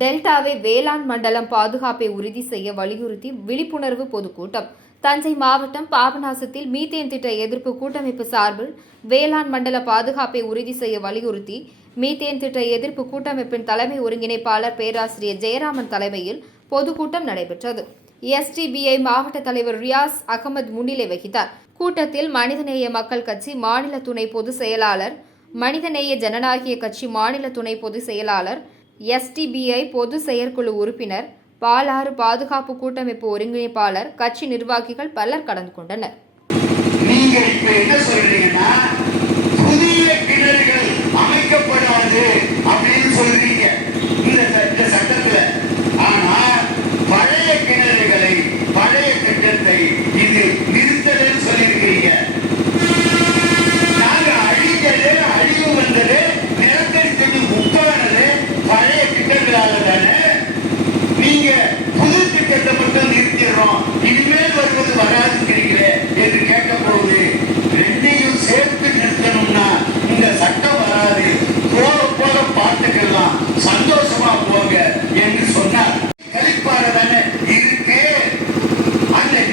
டெல்டாவை வேளாண் மண்டலம் பாதுகாப்பை உறுதி செய்ய வலியுறுத்தி விழிப்புணர்வு பொதுக்கூட்டம். தஞ்சை மாவட்டம் பாபநாசத்தில் மீத்தேன் திட்ட எதிர்ப்பு கூட்டமைப்பு சார்பில் வேளாண் மண்டல பாதுகாப்பை உறுதி செய்ய வலியுறுத்தி மீத்தேன் திட்ட எதிர்ப்பு கூட்டமைப்பின் தலைமை ஒருங்கிணைப்பாளர் பேராசிரியர் ஜெயராமன் தலைமையில் பொதுக்கூட்டம் நடைபெற்றது. எஸ்டிபிஐ மாவட்ட தலைவர் ரியாஸ் அகமது முன்னிலை வகித்தார். கூட்டத்தில் மனிதநேய மக்கள் கட்சி மாநில துணை பொதுச் செயலாளர் மனிதநேய ஜனநாயக கட்சி மாநில துணை பொதுச் செயலாளர் எஸ்டிபிஐ பொது செயற்குழு உறுப்பினர் பாலாறு பாதுகாப்பு கூட்டமைப்பு ஒருங்கிணைப்பாளர் கட்சி நிர்வாகிகள் பலர் கலந்து கொண்டனர்.